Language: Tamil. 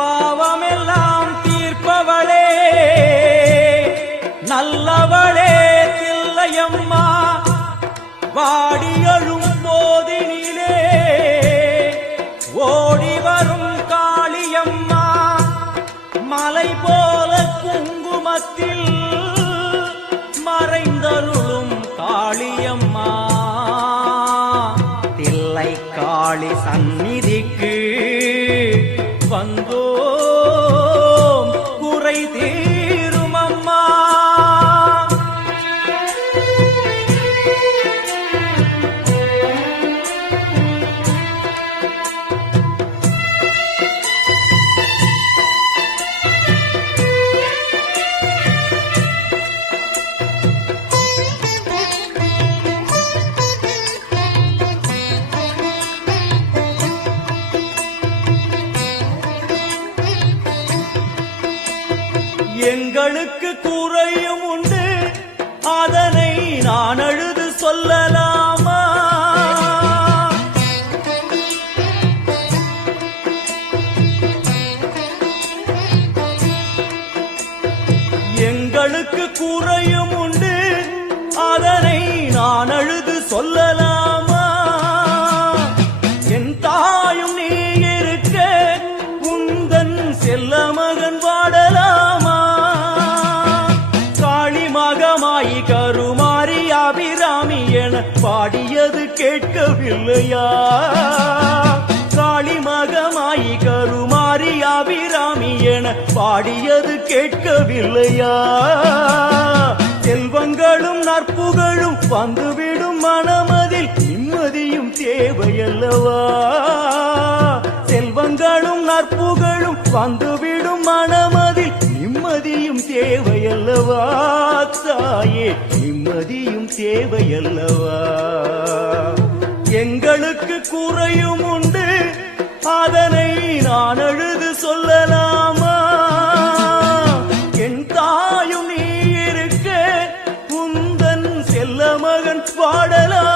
பாவமெல்லாம் தீர்ப்பவளே நல்லவளே தில்லையம்மா வாடியழும் போதினிலே ஓடி வரும் காளியம்மா மலை போல குங்குமத்தில் மறைந்தருளும் காளியம்மா தில்லை காளி சந்நிதிக்கு வந்தோம் குறை தீரும் அம்மா. எங்களுக்கு குறையும் உண்டு அதனை நான் அழுது சொல்லலாமா? எங்களுக்கு குறையும் உண்டு அதனை நான் அழுது சொல்லலாமா? என் தாயும் நீ இருக்க உந்தன் செல்ல மகன் வாடலாமா? மகமாயி கருமாரி அபிராமி என பாடியது கேட்கவில்லையா? காளி மகமாயி கருமாரி அபிராமி என பாடியது கேட்கவில்லையா? செல்வங்களும் நற்புகழும் வந்துவிடும் மனமதில் நிம்மதியும் தேவையல்லவா? செல்வங்களும் நற்புகழும் வந்துவிடும் மனமதில் நிம்மதியும் தேவையல்லவா? தாயே நிம்மதியும் தேவையல்லவா? எங்களுக்கு குறையும் உண்டு அதனை நான் அழுது சொல்லலாமா? என் தாயும் நீ இருக்க உந்தன் செல்ல மகன் பாடலாம்.